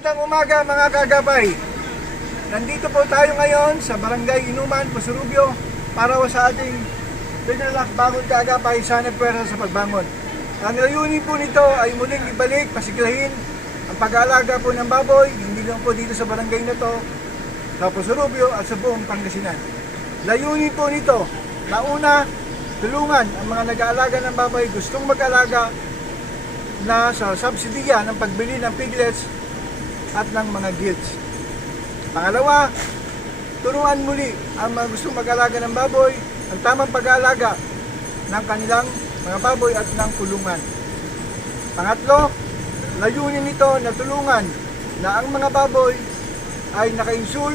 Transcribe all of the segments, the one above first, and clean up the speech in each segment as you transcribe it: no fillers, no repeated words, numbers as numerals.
Magandang umaga mga kagabay. Nandito po tayo ngayon sa Barangay Inuman, Pasurubio para sa ating Pinalak Bangon Kaagapay Sanib Puwersa sa Pagbangon. Ang layunin po nito ay muling ibalik, pasiglahin ang pag-aalaga po ng baboy, hindi lang po dito sa barangay na to, sa Pasurubio at sa buong Pangasinan. Layunin po nito na una, tulungan ang mga nag-aalaga ng baboy, gustong mag-alaga na sa subsidiya ng pagbili ng piglets at ng mga gilts. Pangalawa, turuan muli ang mga gustong mag-alaga ng baboy ang tamang pag-aalaga ng kanilang mga baboy at ng kulungan. Pangatlo, layunin nito na tulungan na ang mga baboy ay naka-insult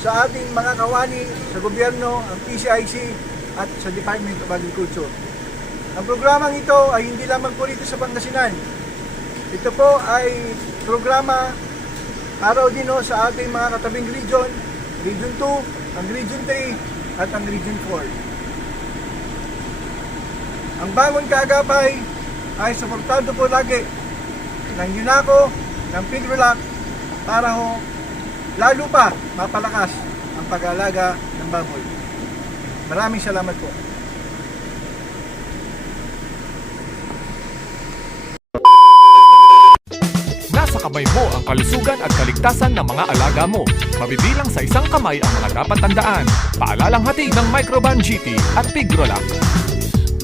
sa ating mga kawani sa gobyerno, ang PCIC at sa Department of Agriculture. Ang programang ito ay hindi lamang po rito sa Pangasinan. Ito po ay programa araw din sa ating mga katabing region, Region 2, ang Region 3 at ang Region 4. Ang Bangon Kaagapay ay suportado po lagi ng UNACO, ng Pigrolac para lalo pa mapalakas ang pag-aalaga ng baboy. Maraming salamat po. Nasa kamay mo ang kalusugan at kaligtasan ng mga alaga mo. Mabibilang sa isang kamay ang mga dapat tandaan. Paalalang hatid ng Microban GT at Pigrolac.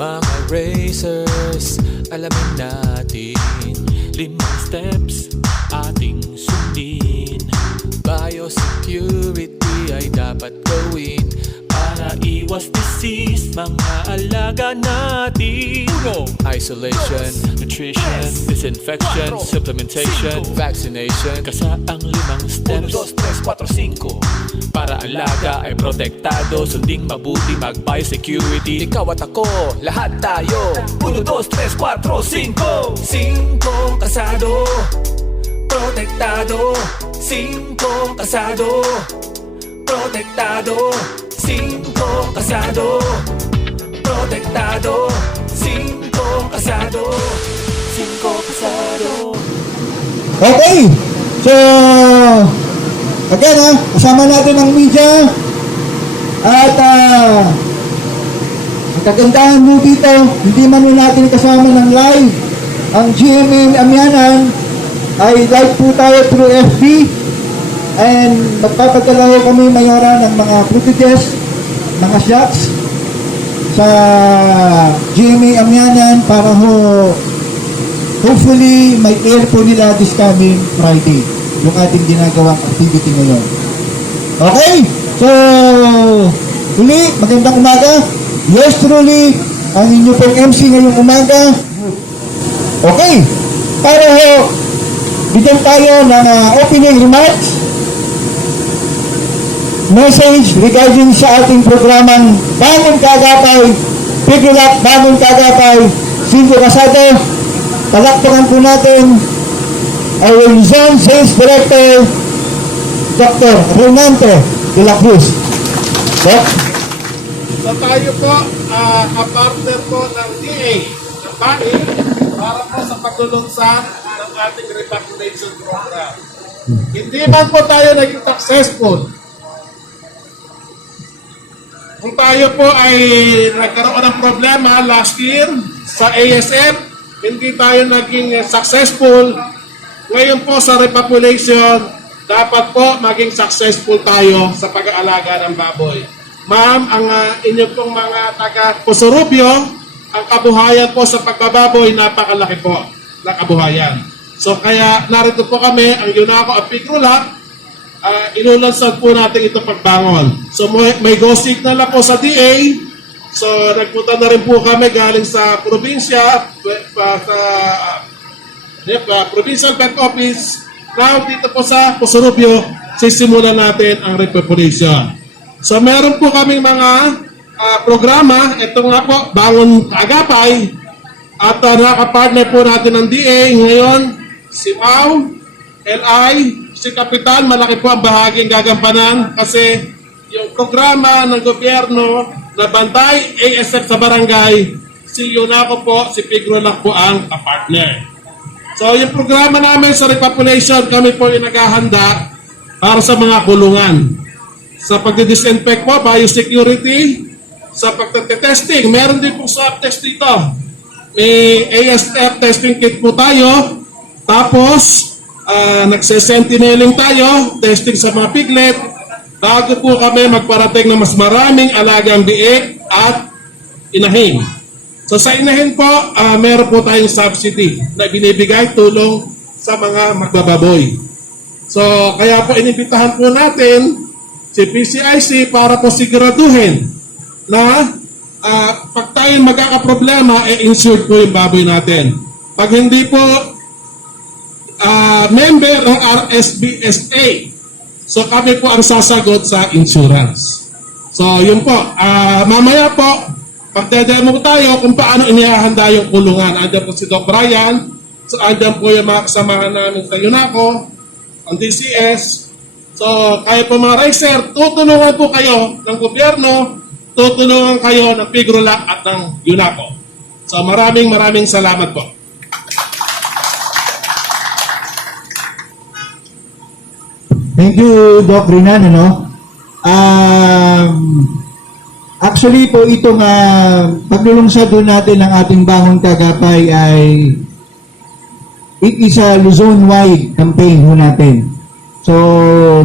Mga racers, alamin natin 5 steps ating sundin. Biosecurity ay dapat gawin para iwas disease mga alaga natin. Isolation, nutrition, disinfection, supplementation, vaccination. Kasaang 5 steps 1, 2, 3, 4, 5 para alaga ay protektado. Sunding mabuti mag-biosecurity. Ikaw at ako, lahat tayo 1, 2, 3, 4, 5 5 kasado, protektado. 5 kasado, protektado. 5 kasado, protektado. 5 kasado, 5 kasado. Okay, so again kasama natin ang media at ang kagandahan mo dito, hindi man natin kasama ng live ang GMA Amianan, ay live po tayo through FB and magpapadala ho kami mayora ng mga footages, mga shots sa GMA Amianan para hopefully may air po nila this coming Friday yung ating ginagawang activity ngayon. Okay, so uli, magandang umaga. Yes, truly, ang inyo pong MC ngayong umaga. Okay, para bigyan tayo ng opening remarks, message regarding sa ating programang Bangon Kaagapay, Pigrolac Bangon Kaagapay, 5 kasado. Palakpakan po natin our Luzon Sales Director, Dr. Renante de la Cruz. So tayo po, a-partner po ng DA, ng BANI, para po sa paglulunsan ng ating revaccination program. Hindi man po tayo naging successful. Kung tayo po ay nagkaroon ng problema last year sa ASF, hindi tayo naging successful. Ngayon po sa repopulation, dapat po maging successful tayo sa pag-aalaga ng baboy. Ma'am, ang inyo pong mga taga-Pasurubio, ang kabuhayan po sa pagbababoy, napakalaki po na kabuhayan. So kaya narito po kami, ang UNACO at Pigrolac, ilulansad po natin ito pagbangon. So may go signal na po sa DA. So nagpunta na rin po kami galing sa probinsya, sa Provincial Pet Office. Now dito po sa Pasurubio, sisimulan natin ang repopulation. So meron po kaming mga programa. Ito nga po, Bangon Kaagapay. At nakapartner po natin ng DA ngayon, si Mau, LI, si Kapitan. Malaki po ang bahaging gagampanan kasi yung programa ng gobyerno na bantay ASF sa barangay, si UNACO po, si Pigrolac po ang kapartner. So So yung programa namin sa repopulation, kami po yung naghahanda para sa mga kulungan. Sa pagdi-disinfect po, biosecurity, sa pagtetesting, meron din po swab test dito. May ASF testing kit po tayo. Tapos, nagse-sentineling tayo, testing sa mga piglet, bago po kami magparating na mas maraming alagang biik at inahin. So sa inahin po, meron po tayong subsidy na binibigay tulong sa mga magbababoy. So kaya po inibitahan po natin si PCIC para po siguraduhin na pag tayo magkakaproblema, insured po yung baboy natin. Pag hindi po member ng RSBSA, so kami po ang sasagot sa insurance. So yun po, mamaya po, pagdedemo tayo kung paano inihahanda yung kulungan. Andiyan po si Doc Brian, so andiyan po yung mga kasamahan namin sa UNACO, ang DCS. So kayo po mga racer, tutulungan po kayo ng gobyerno, tutulungan kayo ng Pigrolac at ng UNACO. So maraming salamat po. Thank you, Doc Rinan. Actually po itong paglulunsad doon natin ng ating Bangon Kagapay ay it is a Luzon-wide campaign ho natin. So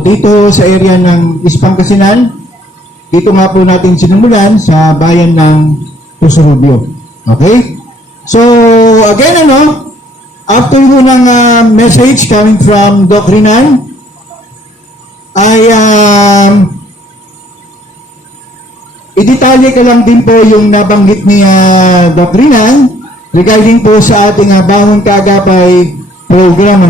dito sa area ng Pangasinan, dito nga po natin sinumulan sa bayan ng Pusurubio. Okay? So again after ho ng message coming from Doc Rinan, ay idetalye ka lang din po yung nabanggit ni Doc Rinan regarding po sa ating Bangon Kagapay program.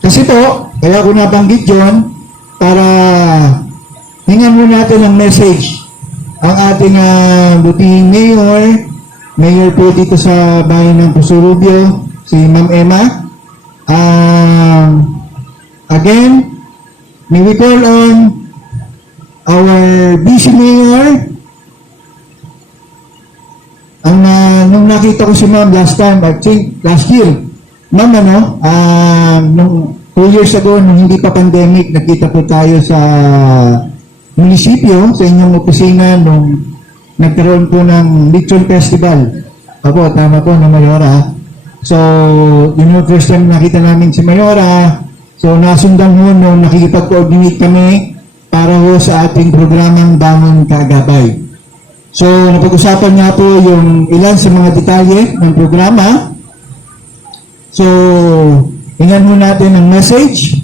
Kasi po, kaya ko nabanggit yun para hingan mo natin ng message ang ating butihing mayor po dito sa bayan ng Pusurubio, si Ma'am Emma. Again, may we call on our busy mayor. Nung nakita ko si Ma'am last time, I think last year, Ma'am, nung 2 years ago, nung hindi pa pandemic, nakita po tayo sa munisipyo, sa inyong opisina, nung nagkaroon po ng Lechon Festival. Opo, tama po na Mayora. So, yun yung first time nakita namin si Mayora. So, nasundan ho nung nakikipag-coordinate kami para ho sa ating programang Bangon Kagapay. So, napag-usapan nga po yung ilan sa mga detalye ng programa. So, hingan ho natin ang message.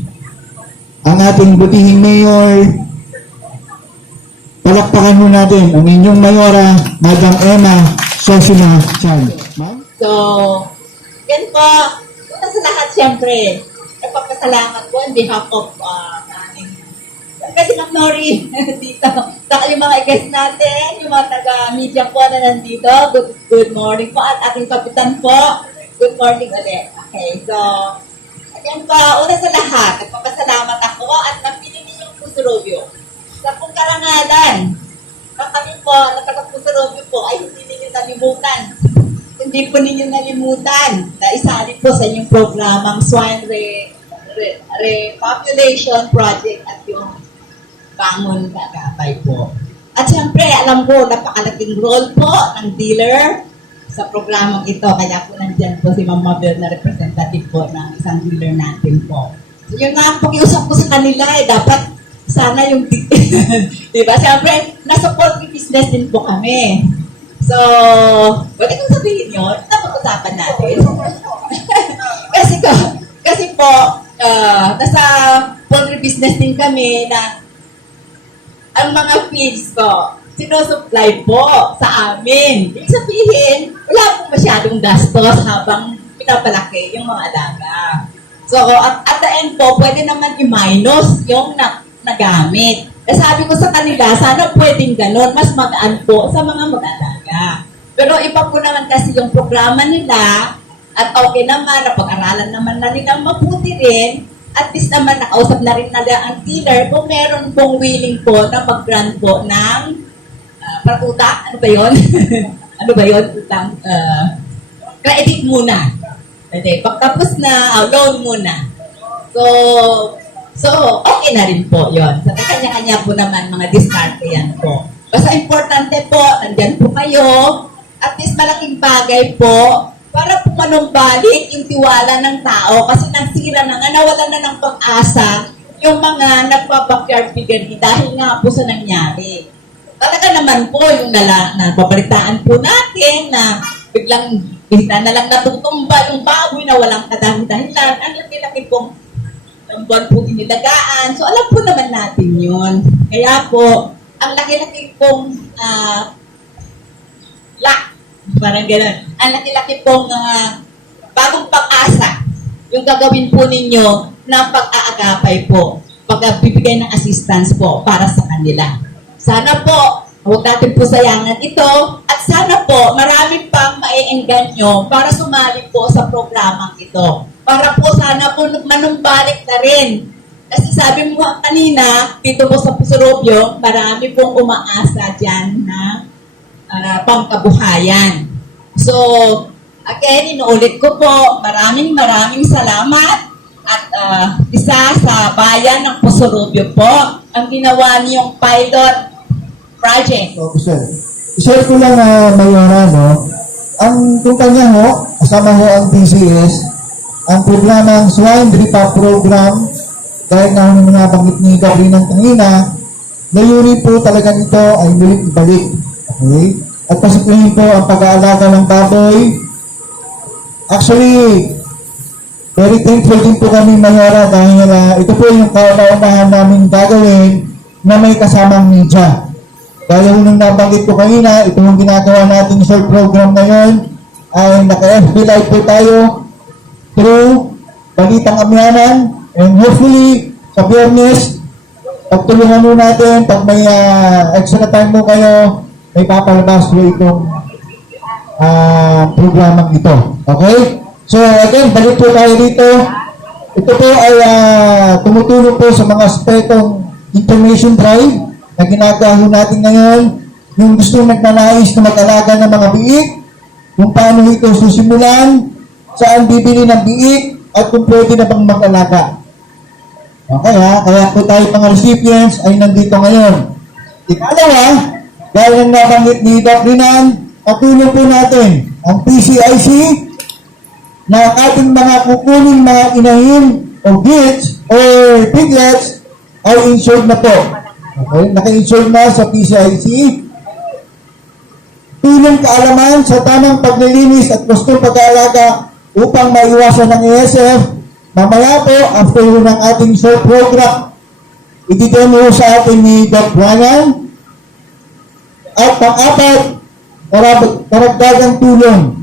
Ang ating butihing mayor, palakpakan ho natin ang inyong mayora, Madam Emma Sosina Chan. Ma'am? So, yan po. Una sa lahat, siyempre, nagpapasalamat po on behalf of aming kasi Ma'am Nori dito. Saka yung mga guests natin, yung mga taga-media po na nandito, good morning po. At ating kapitan po, good morning ulit. Okay, so, yan po, una sa lahat, nagpapasalamat ako at napili ninyong Pusurubio. Sa pong karangalan, na kami po, na taga-Pusurubio po, ay hindi ninyo nalimutan. Hindi po ninyo nalimutan na isali po sa inyong programang Swine Repopulation Project at yung Bangon Kagapay po. At siyempre, alam ko, napakalaking role po ng dealer sa programang ito. Kaya po nandyan po si Ma'am Mabel na representative po ng isang dealer natin po. So yun nga po, kiusap ko sa kanila dapat sana yung diba? Siyempre, nasa poultry business din po kami. So, pwede kong sabihin yun, napag-usapan natin. kasi po, nasa poultry business din kami na ang mga feeds ko, sinusupply po sa amin. Ibig sabihin, wala pong masyadong gastos habang pinapalaki yung mga alaga. So, at the end po, pwede naman i-minus yung nagamit. Sabi ko sa kanila, sana pwedeng ganun, mas magaan po sa mga mag-alaga. Pero iba po naman kasi yung programa nila, at okay naman, napag-aralan naman na nila mabuti rin, at least naman nakausap na rin nila ang dealer kung meron pong willing po na mag-grant po ng parang utak, ano ba yun? Ano ba yun? Utang, credit muna. Okay, pagtapos na, loan muna. So, okay na rin po yon. Sa kanya-kanya po naman, mga diskarte yan po. Basta importante po, nandyan po kayo, at least malaking bagay po, para po manumbalik yung tiwala ng tao, kasi nasira na nga, nawala na ng pag-asa, yung mga nagpa-backyard piggery dahil nga po sa nangyari. Talaga naman po, yung nababalitaan po natin na biglang bigla na lang natutumba yung baboy na walang kadahilan. Ang laki-laki pong buwan po inilagaan. So, alam po naman natin yun. Kaya po, ang laki-laki pong parang gano'n. Ang laki-laki pong bagong pag-asa yung gagawin po ninyo ng pag-aagapay po, pagbibigay ng assistance po para sa kanila. Sana po, huwag natin po sayangan ito, at sana po, marami pang maiengganyo para sumali po sa programang ito. Para po sana po manumbalik na rin. Kasi sabi mo kanina, dito po sa Pusurubyo, marami pong umaasa dyan na pangkabuhayan. So, again, inuulit ko po, maraming salamat. At isa sa bayan ng Pusurubyo po, ang ginawa niyong pilot project. Officer, i-share ko lang Mayora, no? Ang kumpanya ho, kasama ho ang DCS, ang programang Swine Repap Program, dahil na ang mga banggit ni Gabriel ng kanina, layunin po talaga nito ay muling ibalik. Okay? At pasipulin po ang pag-aalaga ng baboy. Actually, very thankful din po kami, Mayora, dahil ito po yung kauna-unahan namin gagawin na may kasamang media. Dahil nung nabanggit ko kanina, ito yung ginagawa natin short program ngayon, ay naka-FB Live po tayo through Balitang Amyanan, and hopefully, sa Biyernes, pagtulungan mo natin, pag may extra time mo kayo, may papalabas po itong programang ito. Okay? So again, balik po tayo dito. Ito po ay tumutulong po sa mga aspetong information drive na ginagawa natin ngayon. Yung gusto nagnanais na mag-alaga ng mga biik, kung paano ito susimulan, saan bibili ng biik, at kung pwede na bang mag-alaga. Okay ha? Kaya po tayo mga recipients ay nandito ngayon. Ikalawa, dahil ang nabanggit ni Doc Rinan, patulong po natin ang PCIC na ating mga kukunin mga inahin o gits o piglets ay insured na po. Okay? Naka-insured na sa PCIC. Tulong kaalaman sa tamang paglilinis at gustong pag-aalaga upang maiwasan ng ASF. Mamaya po, after ng ating short program, ititemo sa atin ni Doc Brian. At pang-apat, karagdagang tulong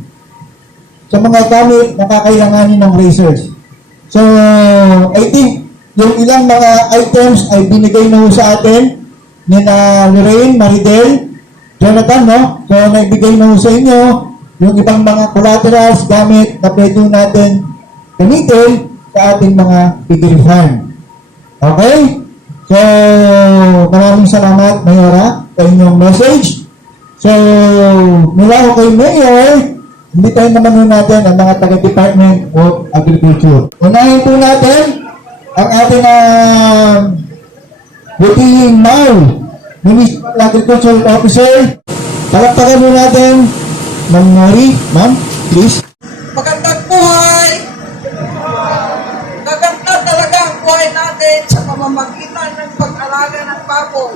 sa mga gamit na kakailanganin ng racers. So, I think, yung ilang mga items ay binigay na sa atin ni na Lorraine, Maridel, Jonathan, no? So, naibigay na sa inyo yung ibang mga collaterals, gamit na pwede natin gamitin sa ating mga piggery farm. Okay? So, maraming salamat, Mayora, sa inyong message. So, mula ko kay Mayor, imbitahin naman natin ang mga taga-Department of Agriculture. Unahin po natin ang ating Butihing Mau, Municipal Agricultural Officer. Palakpakan po natin, Ma'am Nori. Ma'am, please. Magandang buhay! Maganda talaga ang buhay natin sa pamamagitan ng pag-alaga ng baboy.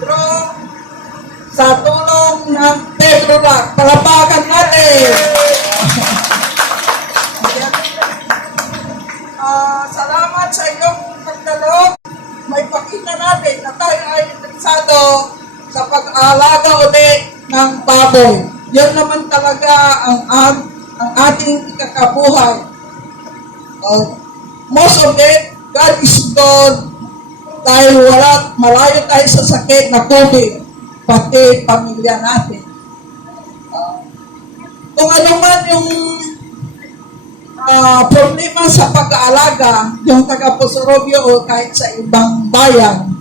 Pero sa tulong ng Pedro Lac, palapakan natin! Salamat sa iyong pagdalo. May pakita natin na tayo ay interesado sa pag-aalaga ulit ng baboy. Yan naman talaga ang ating ikakabuhay. Most of it, God is good dahil malayo tayo sa sakit na COVID, pati pamilya natin. Kung ano man yung problema sa pag-aalaga, yung taga-Pusurubyo o kahit sa ibang bayan,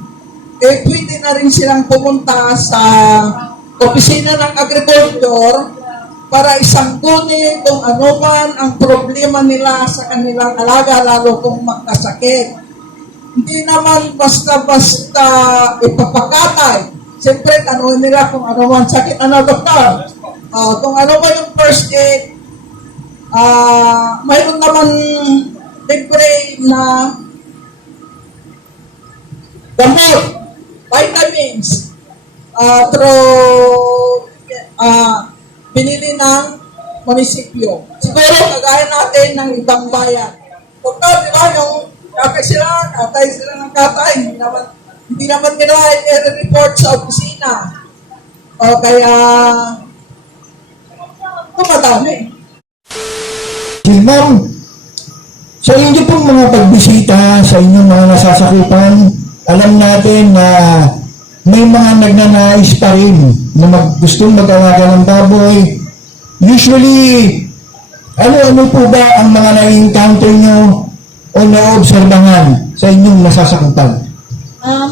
pwede na rin silang pumunta sa opisina ng agriculture para isangguni kung ano man ang problema nila sa kanilang alaga, lalo kung magkasakit. Hindi naman basta-basta ipapakatay. Siyempre, tanongin nila kung ano man sakit. Ano, doktor? Kung ano ba yung first aid, mayroon naman libre na gamot, vitamins, through binili ng munisipyo. Siguro kagaya natin ng ibang bayan. Doktor, di ba, yung katay sila ng katay, hindi naman nila i-report sa opisina. Kaya, madami. Ma'am, sa inyo pong mga pagbisita sa inyong mga nasasakupan, alam natin na may mga nagnanais pa rin na gustong mag-alaga ng baboy. Usually, ano-ano po ba ang mga na-encounter nyo o naobserbahan sa inyong nasasakupan?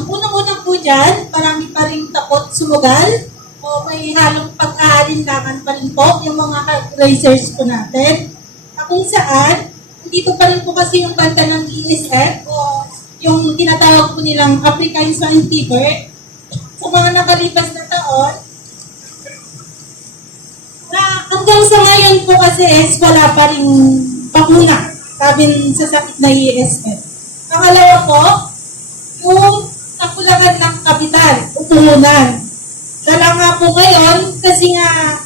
Unang-unang po dyan, marami pa rin takot sumugal o may halong pag-aalinlangan pa rin po yung mga racers po natin. Kung saan, dito pa rin po kasi yung banda ng ESF o yung tinatawag po nilang African Swine Fever. Sa mga nakalipas na taon, na hanggang sa ngayon po kasi wala pa rin bakuna sabi sa sakit na ESF. Pangalawa po, yung kakulangan ng kapital, upunan. Dala nga po ngayon kasi nga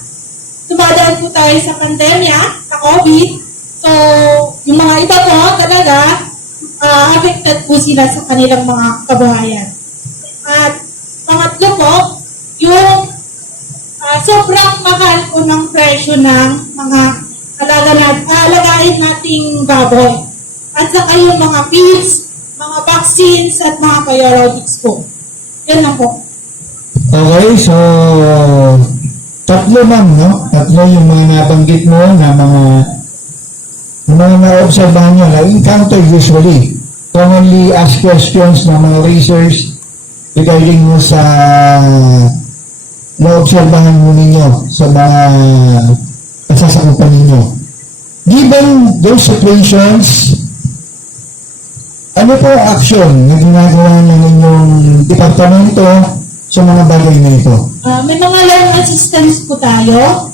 dumadaan po tayo sa pandemya, sa COVID. So, yung mga iba po talaga, affected po sila sa kanilang mga kabuhayan. At pangatlo po, yung sobrang mahal po ng presyo ng mga alagain nating baboy. At saka yung mga pills, mga vaccines, at mga biologics po. Yan lang po. Okay, so tatlo ma'am, no? Tatlo yung mga nabanggit mo na mga na-obserbahan nyo, na-encounter usually. Commonly asked questions ng mga racers regarding mo sa na-obserbahan mo ninyo sa mga nasasakupan ninyo. Given those situations, ano po ang action na ginagawa ng inyong departamento sa mga bagay na ito? May mga loan assistance po tayo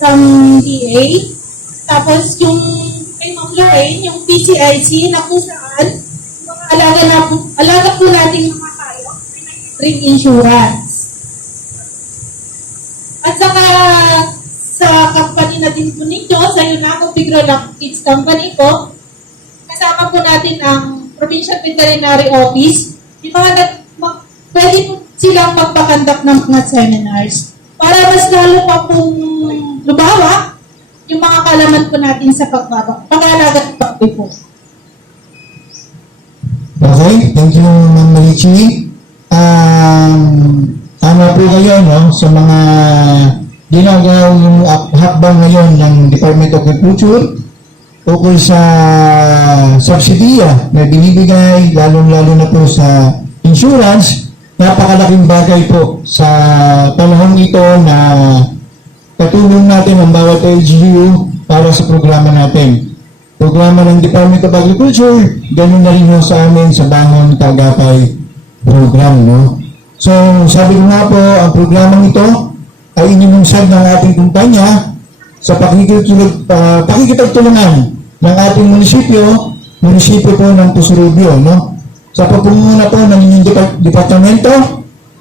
from DA. Tapos yung kay Ma'am Lorraine, yung PCIC na kung saan mga alaga po natin mga tayo, ring insurance. At saka sa company na din po ninyo, sa Yunaco Pigrolac Kids Company po, kasama po natin ang Provincial Veterinary Office. Yung pwede po silang magpakandak ng mga seminars para mas lalo pa pong lumawa yung mga kalaman po natin sa pag-alaga at pag-baboy po. Okay, thank you Ma'am Marichi. Tama po kayo, no, sa mga ginagawang hakbang ngayon ng Department of Agriculture ukol sa subsidiya na binibigay, lalong-lalo na po sa insurance. Napakalaking bagay po sa panahon ito na katulong natin ang bawat LGU para sa programa natin. Programa ng Department of Agriculture, ganun na rin sa amin sa Bangon Tagapay program, no? So, sabi ko nga po, ang programang ito ay ininunsad ng ating kumpanya sa pakikipagtulungan ng ating munisipyo po ng Pusurubio, no? Sa pagpumuna po ng inyong departamento,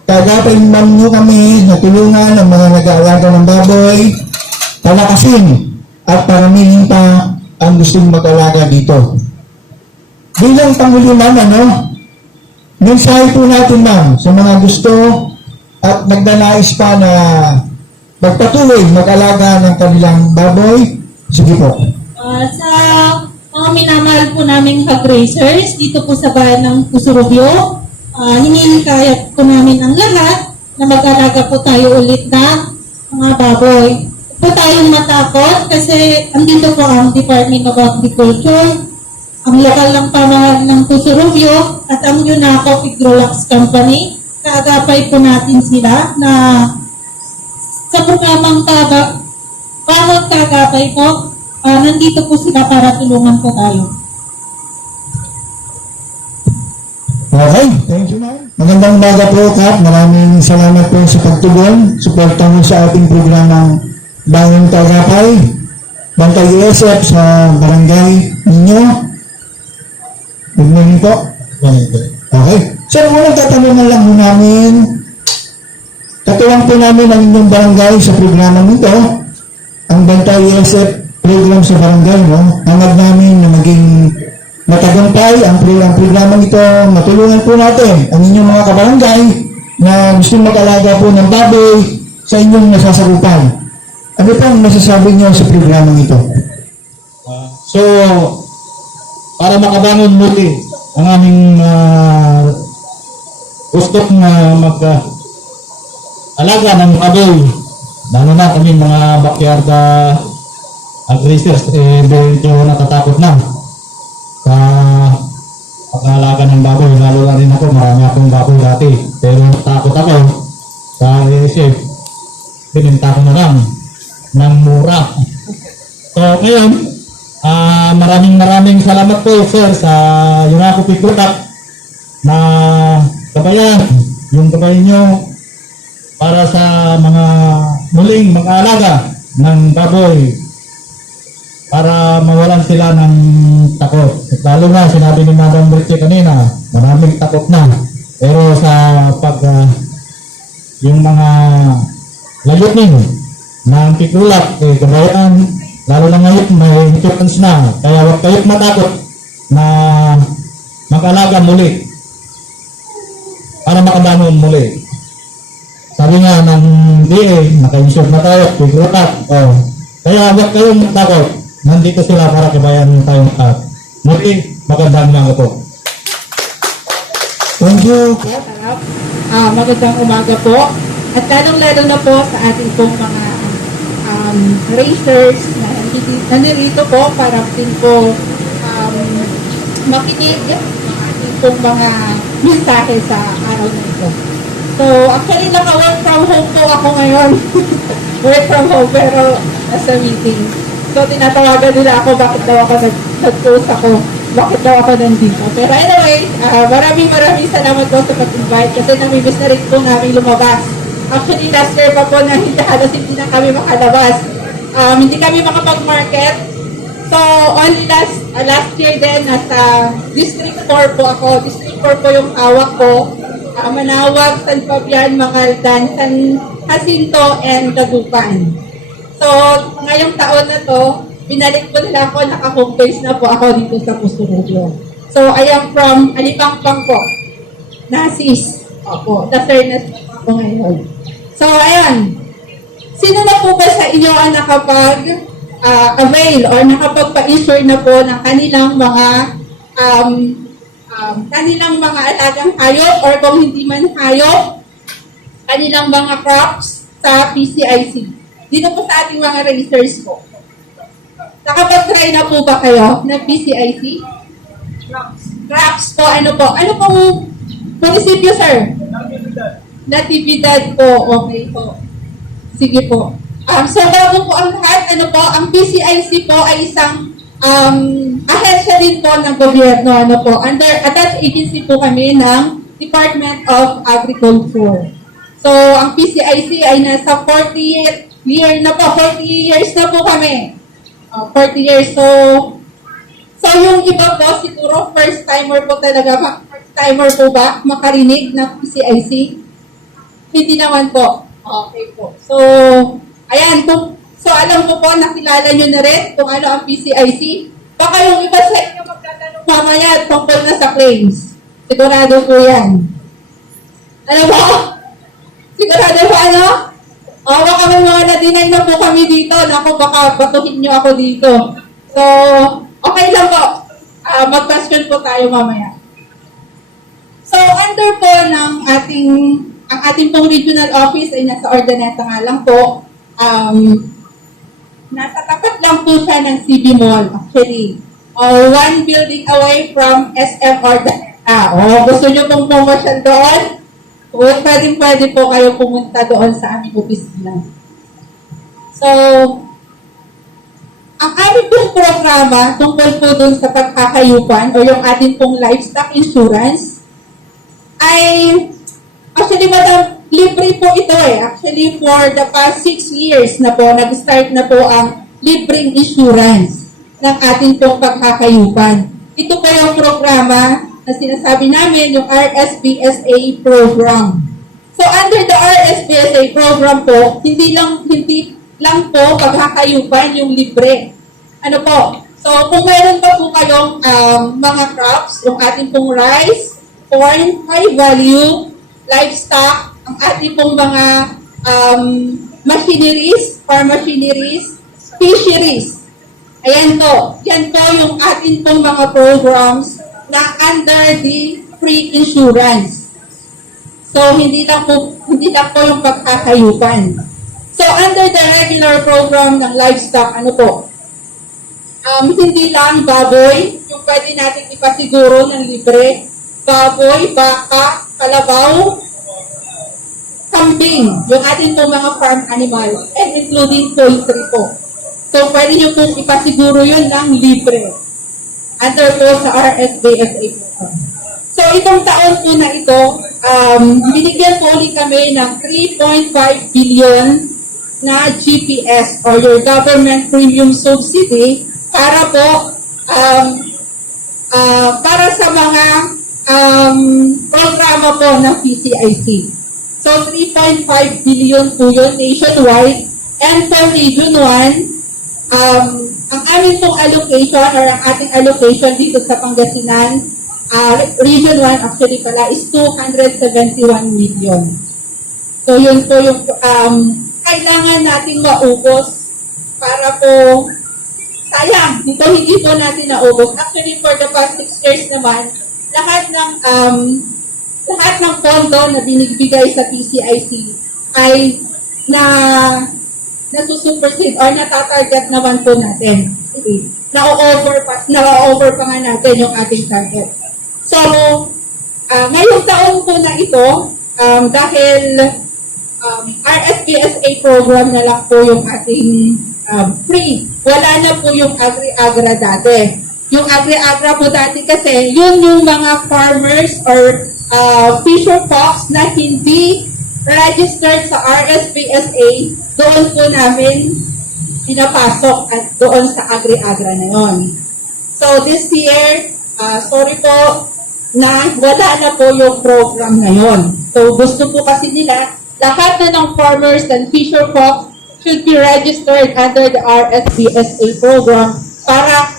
tagapin-man nyo kami na tulungan ang mga nag-aalaga ng baboy, palakasin at paramihin pa ang gustong mag-alaga dito. Bilang Pangulo ano, mensahe po natin ma'am sa mga gusto at nagdanais pa na magpatuloy mag-alaga ng kanilang baboy. Sige po. Sa mga minamahal po naming hog-raisers dito po sa bayan ng Pusurubio, hinihikayat po namin ang lahat na mag-alaga po tayo ulit ng mga baboy. Huwag po tayong matakot kasi andito po ang Department of Agriculture, ang lokal ng pamahalaan ng Pusurubio at ang Yunaco Pigrolac Company. Kaagapay po natin sila na sa programang Bawat kagapay po, nandito po sila para tulungan po tayo. Okay, thank you, ma'am. Magandang umaga po, Kap. Maraming salamat po sa pagtugon. Suporta mo sa ating programang Bangon Tagapay, Bantay ESF sa barangay ninyo. Good morning po. Okay. Sir, unang tatanungan lang po namin. Katuwang po namin ang inyong barangay sa programa nito. Ang Bantay ESF program sa barangay, no? Hangad namin na maging matagumpay ang programa nito. Matulungan po natin ang inyong mga kabarangay na gusto mag-alaga po ng baboy sa inyong nasasakupan. Ano po ang masasabi niyo sa programa nito? So, para makabangon muli ang aming gusto na mag-alaga ng baboy, lalo na kami mga backyard aggressors, medyo natatakot na sa pag-alaga ng baboy. Lalo na rin ako, marami akong baboy dati, pero takot ako sa ASF. Bininta ko na lang ng mura. So ngayon, maraming salamat po, sir, sa Yunako Pikutak na kabayan, yung kabayan nyo para sa mga muling mag-aalaga ng baboy para mawalan sila ng takot. Lalo na, sinabi ni Madam Britche kanina, maraming takot na. Pero sa yung mga layunin ng Pikulak, kabayan, lalo na ngayon may insurance na. Kaya huwag kayo't matakot na mag-alaga muli para makabangon muli. Sabi nga ng DA, naka-insure na tayo, Pikulak. Kaya huwag kayong matakot. Nandito sila para kabayan tayong lahat. Muli, magandang umaga po. Thank you. Magandang umaga po. At lalong-lalo na po sa ating pong mga racers na nandito po para din po makinig ng ating pong mga mensahe sa araw na ito. So, actually, naka-work from home po ako ngayon. Work from home, pero nasa meeting. So, tinatawagan nila ako bakit daw ako nag-post ako, bakit daw ako nandito. Pero anyway, maraming salamat po sa pag-invite kasi namimiss na rin po namin lumabas. Actually, last year pa po na halos hindi na kami makalabas. Hindi kami makapag-market. So, only last year din, nasa District 4 po ako. District 4 po yung hawak ko. Manawag, San Fabian, Magaldan, San Jacinto, and Dagupan. So, ngayong taon na to, binalik po nila ako, naka-home base na po ako dito sa Pusturudio. So, I am from Alipangpang po, Nasis. Opo, the fairness po ngayon. So, ayan. Sino na po ba sa inyo ang nakapag-avail or nakapagpa-insure na po ng kanilang mga alagang hayop or kung hindi man hayop, kanilang mga crops sa PCIC? Dito po sa ating mga racers po. Nakapag-try na po ba kayo ng PCIC? Crops po, ano po? Ano pong munisipyo, sir? Natividad po. Okay po. Sige po. So, bago po ang lahat, ano po, ang PCIC po ay isang ahensya din po ng gobyerno. Ano po, attached agency po kami ng Department of Agriculture. So, ang PCIC ay nasa 40 years na po kami. 40 years. So yung iba po, siguro first timer po talaga. First timer po ba makarinig ng PCIC? Hindi naman po. Okay po. So, ayan. So, alam ko po, nakilala nyo na rin kung ano ang PCIC. Baka yung iba sa inyo magtatanong mamaya tungkol na sa claims. Sigurado po yan. Ano po? Sigurado po ano? Baka may mga na-deny na po kami dito. Naku, baka batuhin nyo ako dito. So, okay lang po. Mag-question po tayo mamaya. So, under po ng ang ating pong regional office ay nasa Ordaneta nga lang po. Nasa tapat lang po siya ng CB Mall, actually. One building away from SM Ordaneta. Gusto nyo pong promotion doon? Pwede po kayo pumunta doon sa aming opisina. So, ang aming pong programa tungkol po dun sa pagkakayupan o yung ating pong livestock insurance ay actually, madam, libre po ito eh. Actually, for the past 6 years na po, nag-start na po ang libreng insurance ng ating pong pagkakayupan. Ito po yung programa na sinasabi namin, yung RSBSA program. So, under the RSBSA program po, hindi lang po pagkakayupan yung libre. Ano po? So, kung meron pa po kayong mga crops, yung ating pong rice, corn, high value, livestock, ang ating pong mga machineries, farm machineries, fisheries. Ayan po. Yan po yung ating pong mga programs na under the free insurance. So, hindi lang po yung pagkakayupan. So, under the regular program ng livestock, ano po? Hindi lang baboy, yung pwede natin ipasiguro ng libre. Baboy, baka, kalabaw, kambing, yung ating po mga farm animals, and including poultry po. So, pwede nyo po ipasiguro yun ng libre. Under po sa RSBSA po. So, itong taon po na ito, binigyan po ulit kami ng 3.5 billion na GPS or your government premium subsidy para po para sa mga programa po ng PCIC. So, 3.5 billion po yun nationwide. And for Region 1, ang amin pong allocation or ang ating allocation dito sa Pangasinan, Region 1 actually pala is 271 million. So, yun po yung kailangan nating maubos para po sayang, hindi po natin naubos. Actually, for the past 6 years naman, lahat ng pondo na binibigay sa PCIC ay nasusupersede or natatarget naman po natin. Okay. Na-over pa nga natin yung ating target. So, ngayong taon po na ito, dahil RSBSA program na lang po yung ating free. Wala na po yung Agri-Agra dati. Yung Agri-Agra po dati kasi, yun yung mga farmers or fisher folks na hindi registered sa RSBSA, doon po namin pinapasok at doon sa Agri-Agra na yun. So this year, sorry po, na wala na po yung program na yun. So gusto po kasi nila, lahat na ng farmers and fisher folks should be registered under the RSBSA program para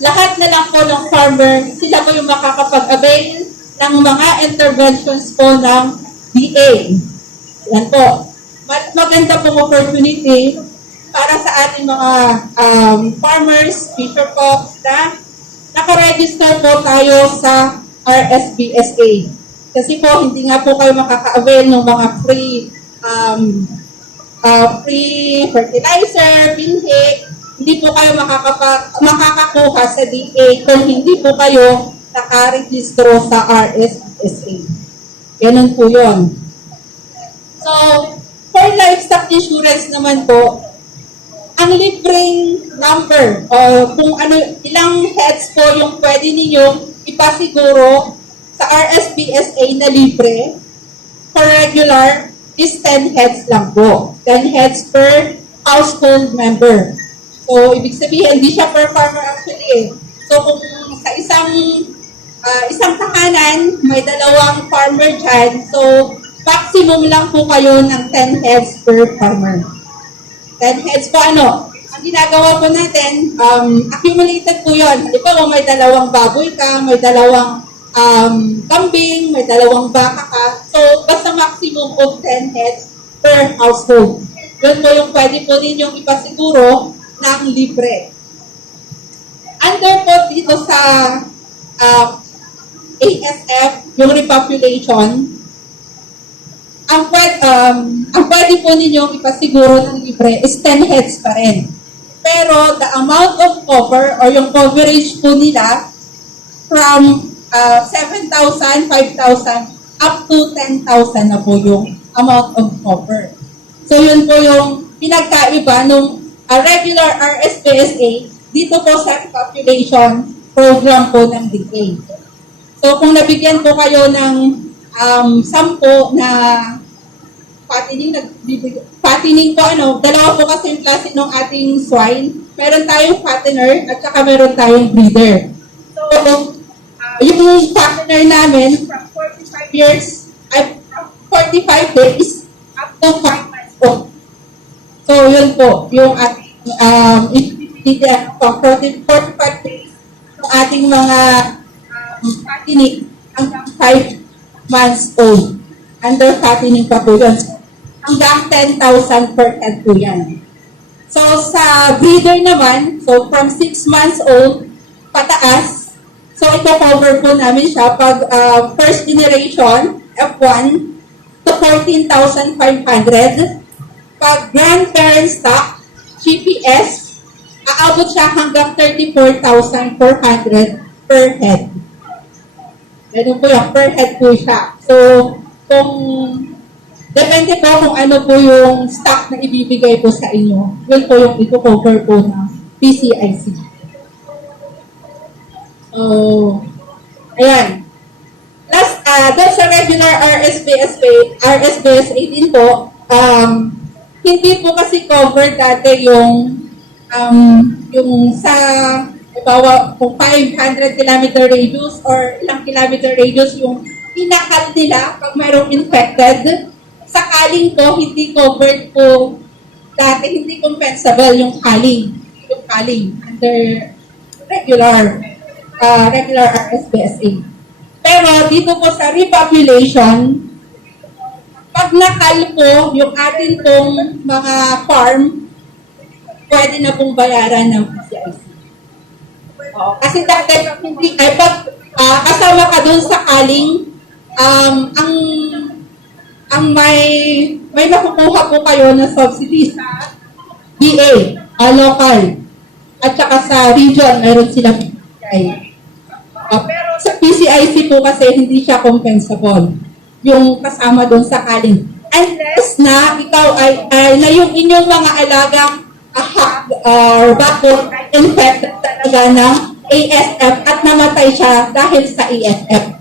lahat na lang po ng farmer, sila po yung makakapag-avail ng mga interventions po ng DA. Yan po. Maganda pong opportunity para sa ating mga farmers, fisher folks na nakaregister po tayo sa RSBSA. Kasi po, hindi nga po kayo makaka-avail ng mga free fertilizer, binhi. Hindi po kayo makakakuha sa DA kung hindi po kayo nakarehistro sa RSBSA. Ganun po yun. So, for livestock insurance naman po, ang libreng number, kung ilang heads po yung pwede ninyong ipasiguro sa RSBSA na libre, for regular, is 10 heads lang po. 10 heads per household member. So, ibig sabihin, hindi siya per farmer actually eh. So, kung sa isang tahanan, may dalawang farmer dyan, so, maximum lang po kayo ng 10 heads per farmer. 10 heads po ang ginagawa po natin, accumulated po yun. Di ba, kung may dalawang baboy ka, may dalawang kambing, may dalawang baka ka, so basta maximum of 10 heads per household. Yun po yung pwede po ninyong ipasiguro ng libre. Under po dito sa ASF, yung repopulation, ang pwede po ninyong ipasiguro ng libre is 10 heads pa rin. Pero the amount of cover or yung coverage po nila from 7,000, 5,000, up to 10,000 na po yung amount of cover. So yun po yung pinagkaiba nung regular RSPSA dito po sa population program po ng DA. So kung nabigyan po kayo ng 10 na fattening po dalawa po kasi yung klase ng ating swine. Meron tayong fattener at saka meron tayong breeder. So, yung fattener namin from 45 days up to 5 months old. So, yun po, yung ating from 45 days yung ating mga fattening hanggang 5 months old. Under fattening pa po yun. Hanggang 10,000 per head po yan. So, sa breeder naman, so from 6 months old pataas, so ito cover po namin siya pag first generation, F1, to 14,500. Pag grandparent stock, GPS, aabot siya hanggang 34,400 per head. Ganun po yung per head po siya. So, kung depende po kung ano po yung stock na ibibigay po sa inyo, yun po yung ito-cover po ng PCIC. So, ayan. Last, doon sa regular RSPSA din po, hindi po kasi cover dati yung sa bawa kung 500 kilometer radius or ilang kilometer radius yung pinakal nila pag mayroong infected. Sakaling po, hindi covered po dati, hindi compensable yung culling under regular RSPSA. Pero dito po sa repopulation, pag nakal po yung atin pong mga farm, pwede na pong bayaran ng PCIC. Kasi dati hindi, pag kasama ka dun sa culling, ang may makukuha po kayo na subsidy sa DA, local, at saka sa region, mayroon silang PCI. Pero sa PCIC po kasi hindi siya compensable yung kasama doon sa culling. Unless na ikaw na yung inyong mga alagang or bako infected talaga ng ASF at namatay siya dahil sa ASF.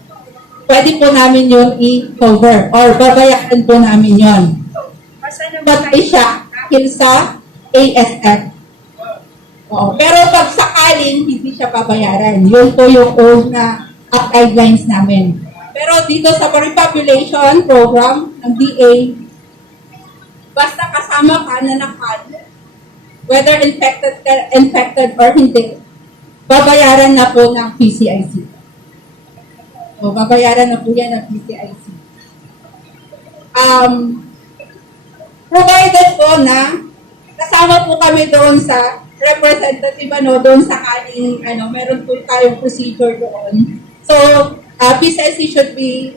Pwede po namin yun i-cover or babayaran po namin yun. Basta namatay siya dahil sa ASF. Pero pag sakaling, hindi siya babayaran. Yun po yung old na guidelines namin. Pero dito sa repopulation program ng DA, basta kasama ka na nakal, whether infected or hindi, babayaran na po ng PCIC. O, babayaran na po yan ng PCIC. Provided po na kasama po kami doon sa representative, doon sa ating, meron po tayong procedure doon. So, PCIC should be,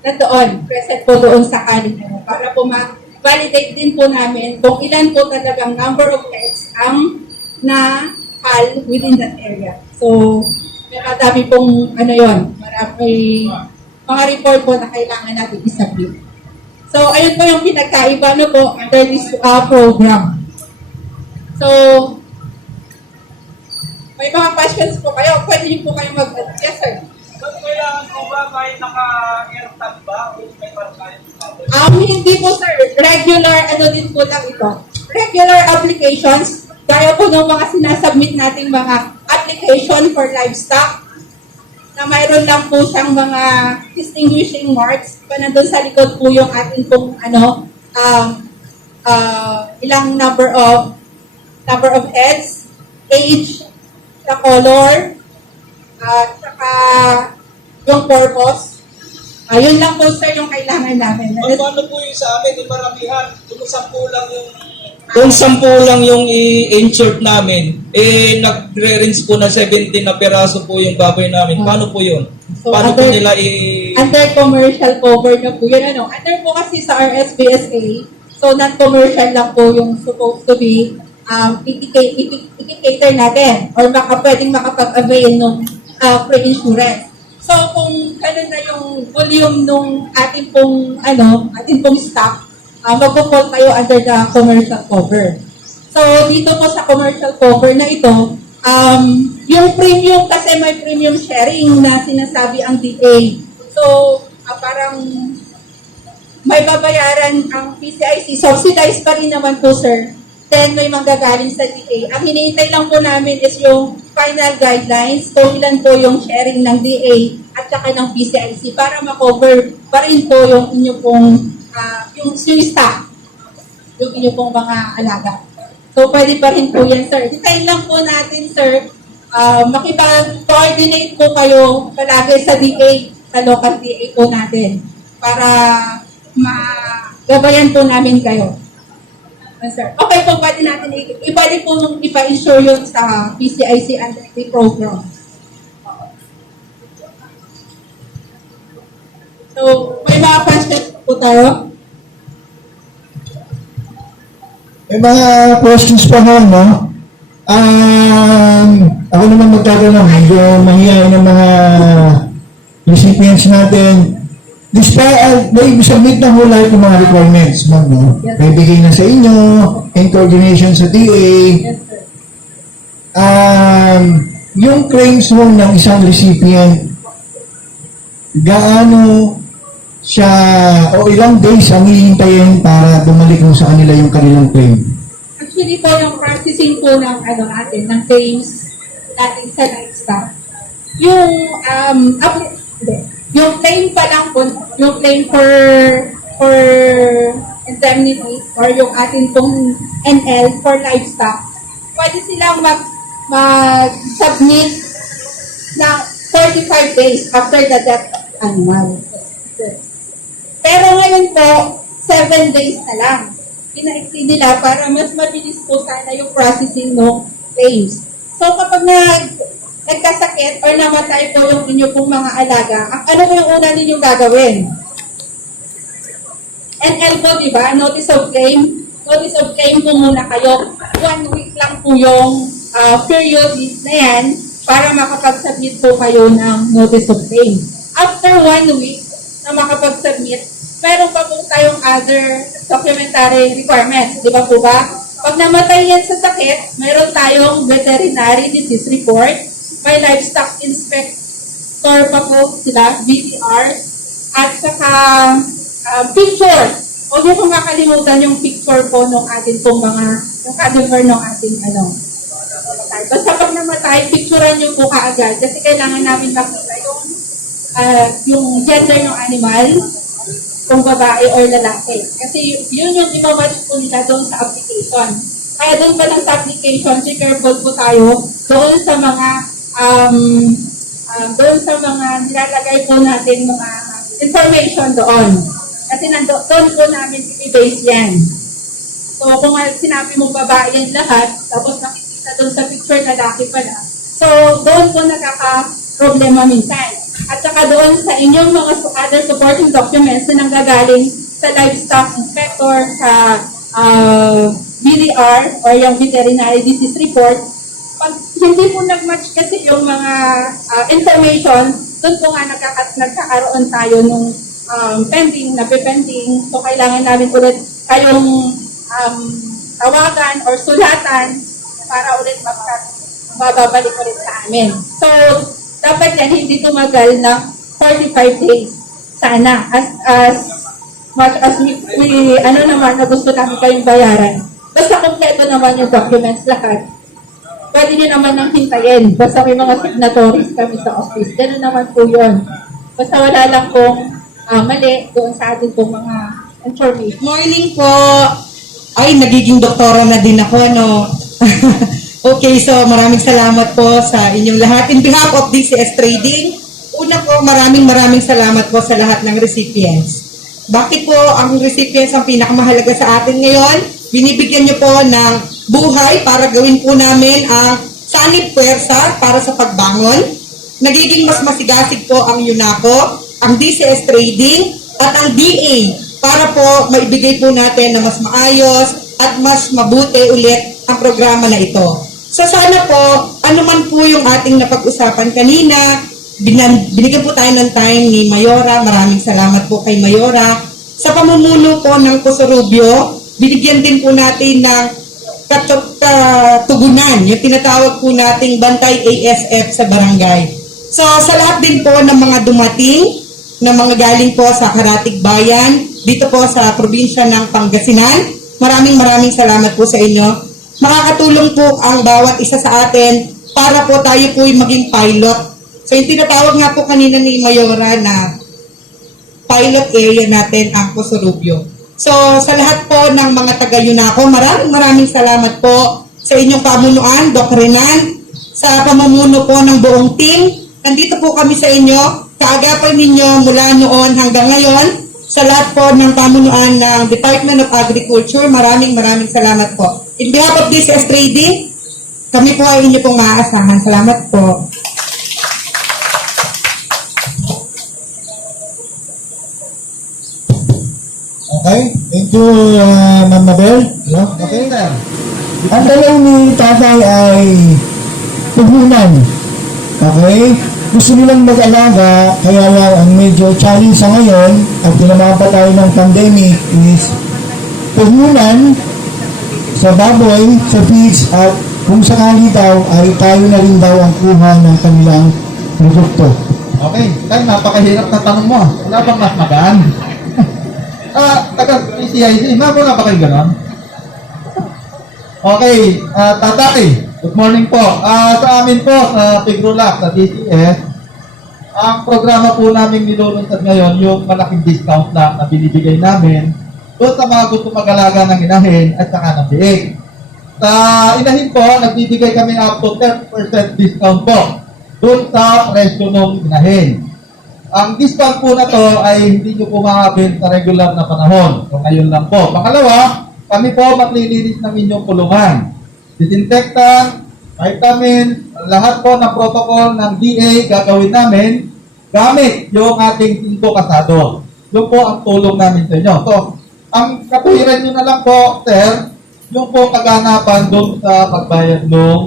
nandoon, present po doon sa ating, para po ma-validate din po namin kung ilan po talagang number of eggs ang na-hal within that area. So, marami pong, marami mga report po na kailangan natin isubmit. So, ayun po yung pinagkaiba po under this program. So, may mga questions po kayo. Pwede niyo po kayo mag-ask. Yes, sir. Kaya po ba may naka-airtag ba? O may parkayan? Hindi po, sir. Regular, din po lang ito. Regular applications, gaya po ng mga sinasubmit nating mga application for livestock, na mayroon lang po siyang mga distinguishing marks. Pa nandun sa likod po yung ating pong, ilang number of heads, age, the color, saka yung purpose. Yun lang po, sir, yung kailangan namin. Paano po yung sa amin, yung maramihan, kung 10 lang yung i-insert namin, nagre-rinse po na 17 na peraso po yung baboy namin. Paano po yun? So, Paano po nila under commercial cover na po yun, Under po kasi sa RSPSA, so non-commercial lang po yung supposed to be i-cater natin or pwedeng makapag-avail ng pre-insurance. So, kung ganun na yung volume nung ating pong stock, magpo-fall tayo under the commercial cover. So, dito po sa commercial cover na ito, yung premium kasi may premium sharing na sinasabi ang DA. So, parang may babayaran ang PCIC. Subsidized pa rin naman po, sir. Then, may manggagaling sa DA. Ang hinihintay lang po namin is yung final guidelines kung ilan po yung sharing ng DA at saka ng PCIC para makover pa rin po yung inyo pong yung stock, yung inyo pong mga alaga. So, pwede pa rin po yan, sir. Hintayin lang po natin, sir, makipag-coordinate po kayo palagi sa DA, sa local DA po natin para magabayan po namin kayo. Sir. Okay po, pwede natin pwede po nung ipa-insure yun sa PCIC under the program. So, may mga questions po tayo? May mga questions pa nga, no? Ako naman magtatanong, medyo mahihain ng mga recipients natin. May submit na ho lahat ng mga requirements, ma'am, no? Yes. May bigay na sa inyo, in coordination sa DA. Yes, sir. Yung claims ho ng isang recipient, gaano siya, o ilang days ang hihintayin para bumalik ho sa kanila yung kanilang claim? Actually po, yung processing po ng ng claims natin sa livestock, yung claim pa lang po, yung claim for indemnity or yung atin pong NL for livestock, pwede silang mag-submit na 45 days after the death of the animal. Pero ngayon po, 7 days na lang. Pinaiksi nila para mas mabilis po sana yung processing ng claims. So kapag nagkasakit or namatay po yung inyo pong mga alaga, ano po yung una ninyong gagawin? NL po, di ba? Notice of claim. Notice of claim po muna kayo. 1 week lang po yung period na yan para makapag-submit po kayo ng notice of claim. After 1 week na makapag-submit, meron pa po tayong other documentary requirements. Di ba po ba? Pag namatay yan sa sakit, meron tayong veterinary disease report. May livestock inspector pa po sila, VTR, at saka picture. Huwag niyo kung makalimutan yung picture po ng ating pong yung cadaver ng ating Basta pag namatay, picturean niyo po kaagad kasi kailangan namin makita yung gender ng animal, kung babae or lalaki. Kasi yun yung imamatch po nila doon sa application. Kaya doon pa lang sa application, be careful po tayo doon sa mga nilalagay po natin mga information doon. Kasi doon po namin i-base yan. So kung sinabi mo babae yan lahat, tapos nakikita doon sa picture lalaki pala, so doon po nakaka-problema minsan. At saka doon sa inyong mga other supporting documents na nanggagaling sa livestock inspector, sa VDR or yung veterinary disease report, pag hindi po nag-match kasi yung mga information, doon po nga nagkakaroon tayo nung pending. So kailangan namin ulit kayong tawagan or sulatan para ulit babalik ulit sa amin. So, dapat yan hindi tumagal na 45 days. Sana. As much as we na gusto namin kayong bayaran. Basta kompleto naman yung documents lahat. Pwede nyo naman nang hintayin. Basta may mga signatories kami sa office. Ganun naman po yun. Basta wala lang pong mali doon sa ating pong mga information. Morning po. Ay, nagiging doktora na din ako, no? Okay, so maraming salamat po sa inyong lahat. In behalf of DCS Trading, una po, maraming salamat po sa lahat ng recipients. Bakit po ang recipients ang pinakamahalaga sa atin ngayon? Binibigyan niyo po ng buhay para gawin po namin ang sanib puwersa para sa pagbangon. Nagiging mas masigasig po ang UNACO, ang DCS Trading, at ang DA para po maibigay po natin na mas maayos at mas mabuti ulit ang programa na ito. So sana po, ano man po yung ating napag-usapan kanina, binigyan po tayo ng time ni Mayora. Maraming salamat po kay Mayora. Sa pamumuno po ng Puso Rubio, binigyan din po natin ng katugunan, yung tinatawag po nating Bantay ASF sa barangay. So sa lahat din po ng mga dumating, na mga galing po sa Karatig Bayan, dito po sa probinsya ng Pangasinan, maraming salamat po sa inyo. Makakatulong po ang bawat isa sa atin para po tayo po maging pilot. So yung tinatawag nga po kanina ni Mayora na pilot area natin ang Posurubio. So sa lahat po ng mga taga-Yunaco, maraming salamat po sa inyong pamunuan, Doc Renan, sa pamumuno po ng buong team. Nandito po kami sa inyo, kaagapan ninyo mula noon hanggang ngayon. Sa lahat po ng pamunuan ng Department of Agriculture, maraming salamat po. In behalf of DCS Trading, kami po ay inyo pong maaasahan. Salamat po. Okay, thank you, Ma'am Mabel. Hello? Okay. Ang tanong ni Tatay ay puhunan. Okay? Gusto nilang mag-alaga, kaya lang ang medyo challenge sa ngayon at tinamaan pa tayo ng pandemic is puhunan sa baboy, sa feeds, at kung sakali daw ay tayo na rin daw ang kuha ng kanilang produkto. Okay, kaya napakahirap na tanong mo. Wala bang mas magaan? Taga-PCIC, wala ba kayo ganon? Okay, Tatay, good morning po. Sa amin po, sa Pigrulac, sa DCS, ang programa po namin nilulunsad ngayon, yung malaking discount lang na binibigay namin doon sa mga gusto mag-alaga ng inahin at saka ng biik. Sa inahin po, nagbibigay kami up to 30% discount po doon sa presyo ng inahin. Ang discount po na to ay hindi nyo po makakabin sa regular na panahon. So ngayon lang po. Pangalawa, kami po maglilinis ng inyong kulungan. Disinfectant, vitamin, lahat po ng protocol ng DA gagawin namin gamit yung ating 5 kasado. Yun po ang tulong namin sa inyo. So, ang katuwiran nyo na lang po, sir, yung po kaganapan doon sa pagbayad ng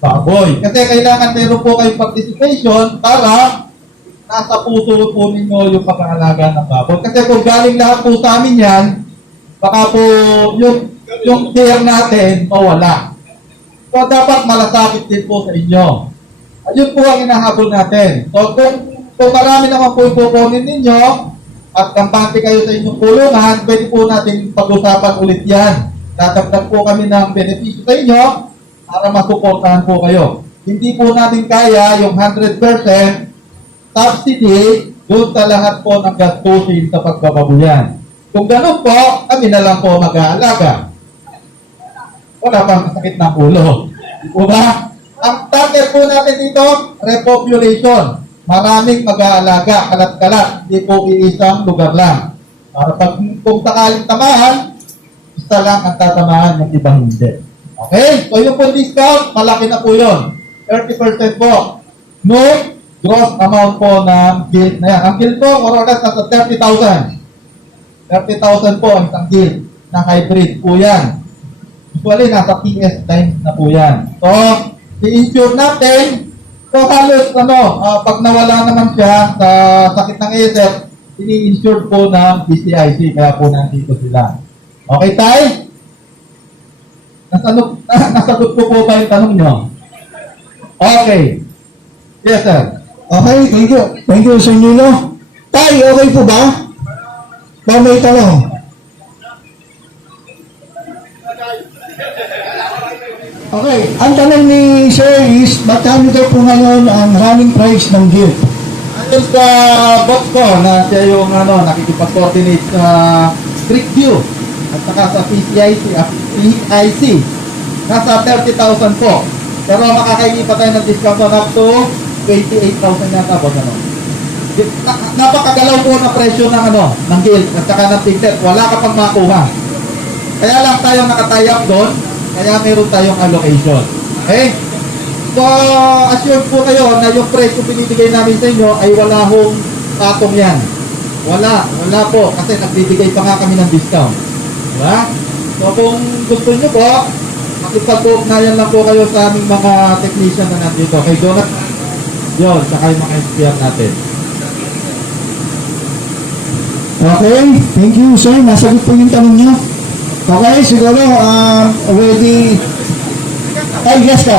baboy. Kasi kailangan meron po kayong participation para nasa puso po ninyo yung pag-aalaga ng baboy. Kasi kung galing lahat po sa amin yan, baka po yung care natin mawala. So dapat malasakit din po sa inyo. Ayun po ang inahabol natin. So kung marami naman po ipukunin ninyo at kampante kayo sa inyong kulungan, pwede po natin pag-usapan ulit yan. Tatagdag po kami ng benepisyo sa inyo para masuportahan po kayo. Hindi po natin kaya yung 100% subsidy doon sa lahat po ng gastusin sa pagbababuyan. Kung ganun po, kami na lang po mag-aalaga. Wala pang sakit ng ulo. O ba? Ang target po natin dito, repopulation. Maraming mag-aalaga, kalat-kalat. Hindi po iisang lugar lang. Para pag kung sakaling tamahan, isa lang ang tatamaan, yung ibang hindi. Okay? So yung po discount, malaki na po yun. 30% po. No gross amount po ng guild na yan. Ang guild po, more or less, nasa 30,000. 30,000 po ang isang guild na hybrid po yan. Usually, nasa PS times na po yan. So, i-insure natin, so halos, pag nawala naman siya sa sakit ng ASF, ini-insure po ng PCIC, kaya po nandito sila. Okay, Tay? Nasagot ko po ba yung tanong nyo? Okay. Yes, sir. Okay, thank you. Thank you, Sir Nilo. Tay, okay po ba? Ba may tanong? Okay, ang tanong ni Sir is, magkano daw po ngayon ang running price ng guild? Ayun sa box ko na siya yung nakikipag-coordinate sa Creekview at saka sa PCIC, nasa 30,000 po. Pero makakaini pa tayo ng discount up to 28,000 yata po. Napakagalaw po na presyo ng ng guild at saka ng tiglet. Wala ka pang makuha. Kaya lang tayo nakatayap doon, kaya meron tayong allocation. Okay? So, assume po kayo na yung presyo binibigay namin sa inyo ay wala hong patong yan. Wala po. Kasi nagbibigay pa nga kami ng discount. Diba? So, kung gusto nyo po, makipag-ugnayan lang po kayo sa aming mga technician na nandito. Kay Jonathan, yun, saka yung mga SPR natin. Okay, thank you, sir. Nasagot po yung tanong niyo. Okay, siguro, ready. Ay, yes po.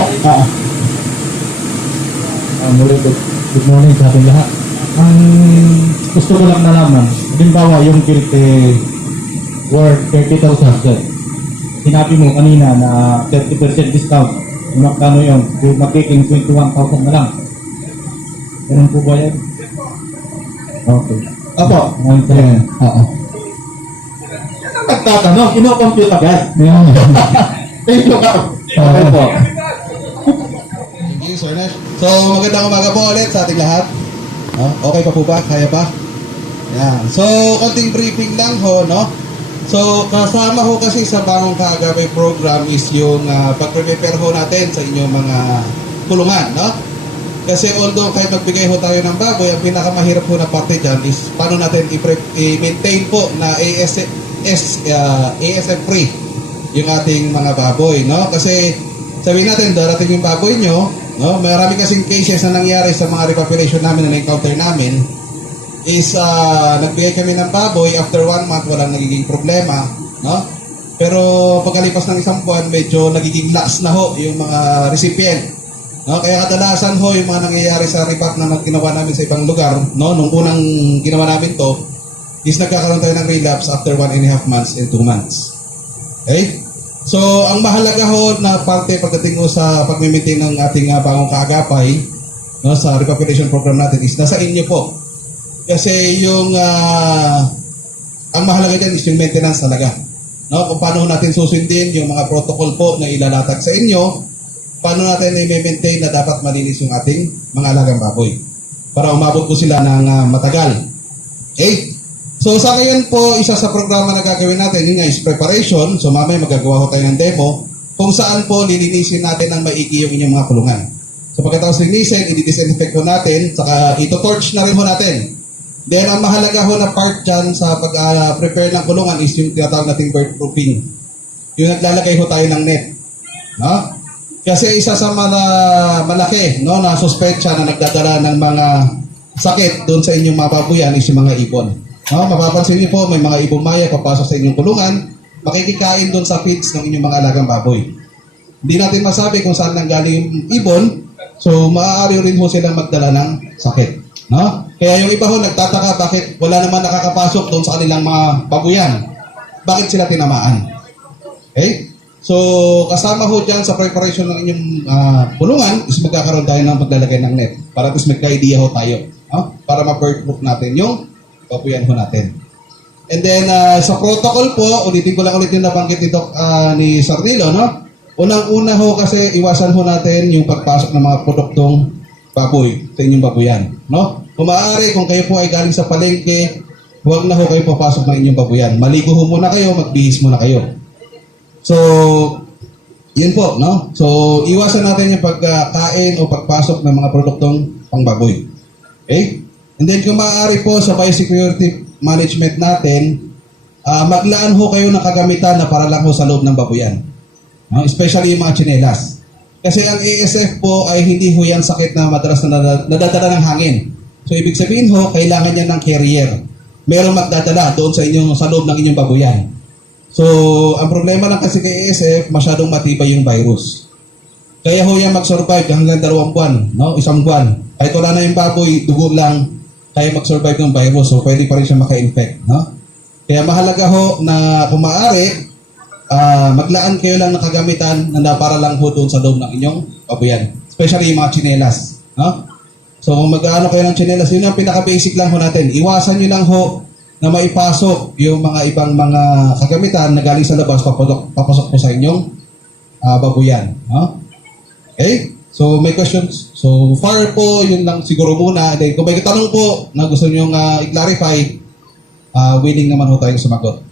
Muli, good morning sa ating lahat. Ang gusto ko lang nalaman, halimbawa yung bill worth 30,000, sir. Sinabi mo kanina na 30% discount. Kung magkano yun, magiging 21,000 na lang. Ganun po ba yan? Okay. Opo. Oo. Nagtatanong, ino-compute agad. Thank you, Kap. Okay po. Thank you, Sir Nash. So, magandang umaga po ulit sa ating lahat. Okay pa po ba? Kaya pa? Yan. So, konting briefing lang ho, no? So, kasama ho kasi sa Bangong Kaagapay program is yung pag-prepare ho natin sa inyong mga kulungan, no? Kasi although kahit magbigay ho tayo ng baboy, ang pinakamahirap ho na parte dyan is paano natin i-maintain po na ASF free yung ating mga baboy, no? Kasi sabihin natin, darating yung baboy nyo, no? Marami kasing cases na nangyari sa mga repopulation namin na na-encounter namin is nagbigay kami ng baboy, after 1 month walang nagiging problema, no? Pero pagkalipas ng isang buwan, medyo nagiging lax na ho yung mga recipient, no? Kaya kadalasan ho yung mga nangyayari sa repop na ginawa namin sa ibang lugar, no? Nung unang ginawa namin to is nagkakaroon tayo ng relapse after 1.5 months and 2 months. Okay? So, ang mahalaga ho na parte pagdating ho sa pag-maintain ng ating Bangong Kaagapay, no, sa repopulation program natin is nasa inyo po. Kasi yung ang mahalaga dyan is yung maintenance talaga. No? Kung paano natin susundin yung mga protocol po na ilalatag sa inyo, paano natin i-maintain na dapat malinis yung ating mga alagang baboy para umabot po sila ng matagal. Okay? So sa ngayon po, isa sa programa na gagawin natin, yun nga is preparation. So mamaya magagawa ko tayo ng demo kung saan po lilinisin natin ng maigi yung inyong mga kulungan. So pagkatapos linisin, i-disinfect po natin, saka ito-torch na rin po natin. Then, ang mahalaga ho na part dyan sa pag-prepare ng kulungan is yung tinatawag nating bird proofing. Yung naglalagay ho tayo ng net. No? Kasi isa sa malaki, no, na suspecha na nagdadala ng mga sakit doon sa inyong mga babuyan is yung mga ibon. No? Mapapansin niyo po, may mga ibon maya papasok sa inyong kulungan, makikikain doon sa feeds ng inyong mga alagang baboy. Hindi natin masabi kung saan nanggaling yung ibon, so maaari rin ho silang magdala ng sakit. No? Kaya yung iba ho nagtataka bakit wala naman nakakapasok doon sa kanilang mga babuyan. Bakit sila tinamaan? Okay? So, kasama ho dyan sa preparation ng inyong kulungan is magkakaroon tayo ng paglalagay ng net para at least magka-idea ho tayo. No? Para ma-bird proof natin yung babuyan ho natin. And then, sa protocol po, ulitin ko lang ulit yung nabanggit ni Sir Nilo, no? Unang-una ho kasi iwasan ho natin yung pagpasok ng mga produktong baboy sa inyong babuyan, no? Kung maaari, kung kayo po ay galing sa palengke, huwag na ho kayo papasok ng inyong babuyan. Maligo ho muna kayo, magbihis muna kayo. So, yun po, no? So, iwasan natin yung pagkain o pagpasok ng mga produktong pangbaboy. Okay? And then, kung maaari po sa biosecurity management natin, maglaan ho kayo ng kagamitan na para lang ho sa loob ng babuyan. No? Especially yung mga tsinelas. Kasi ang ASF po ay hindi ho yan sakit na madalas na nadadala ng hangin. So, ibig sabihin ho, kailangan niya ng carrier. Merong magdadala doon sa loob ng inyong babuyan. So, ang problema lang kasi kay ASF, masyadong matibay yung virus. Kaya ho yan mag-survive hanggang 2 buwan, no? 1 buwan. Kahit wala na yung baboy, dugo lang, kaya mag-survive ng virus. So, pwede pa rin siya maka-infect, no? Kaya mahalaga ho na kung maaari, maglaan kayo lang ng kagamitan na para lang ho doon sa loob ng inyong babuyan. Especially yung mga tsinelas, no? So, kung mag-ano kayo ng tsinelas, yun ang pinaka-basic lang ho natin. Iwasan nyo lang ho na maipasok yung mga ibang mga kagamitan na galing sa labas, papasok po sa inyong babuyan. No? Okay? So, may questions? So, far po, yun lang siguro muna. Then, kung may tanong po na gusto nyo i-clarify, willing naman ho tayong sumagot.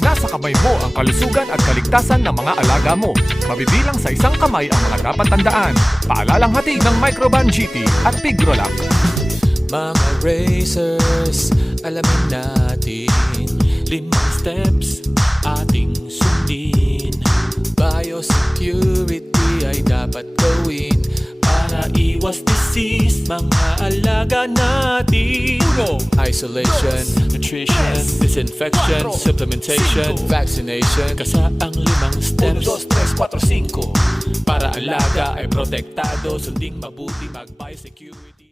Nasa kamay mo ang kalusugan at kaligtasan ng mga alaga mo. Mabibilang sa isang kamay ang mga dapat tandaan. Paalalang hatid ng Microban GT at Pigrolac. Mga racers, alamin natin 5 steps ating sundin. Biosecurity ay dapat gawin para para iwas disease, mga alaga natin. Isolation, nutrition, disinfection, supplementation, vaccination. Kasaang 5 steps. 1, 2, 3, 4, 5. Para alaga ay protektado, sunding mabuti, mag-biosecurity.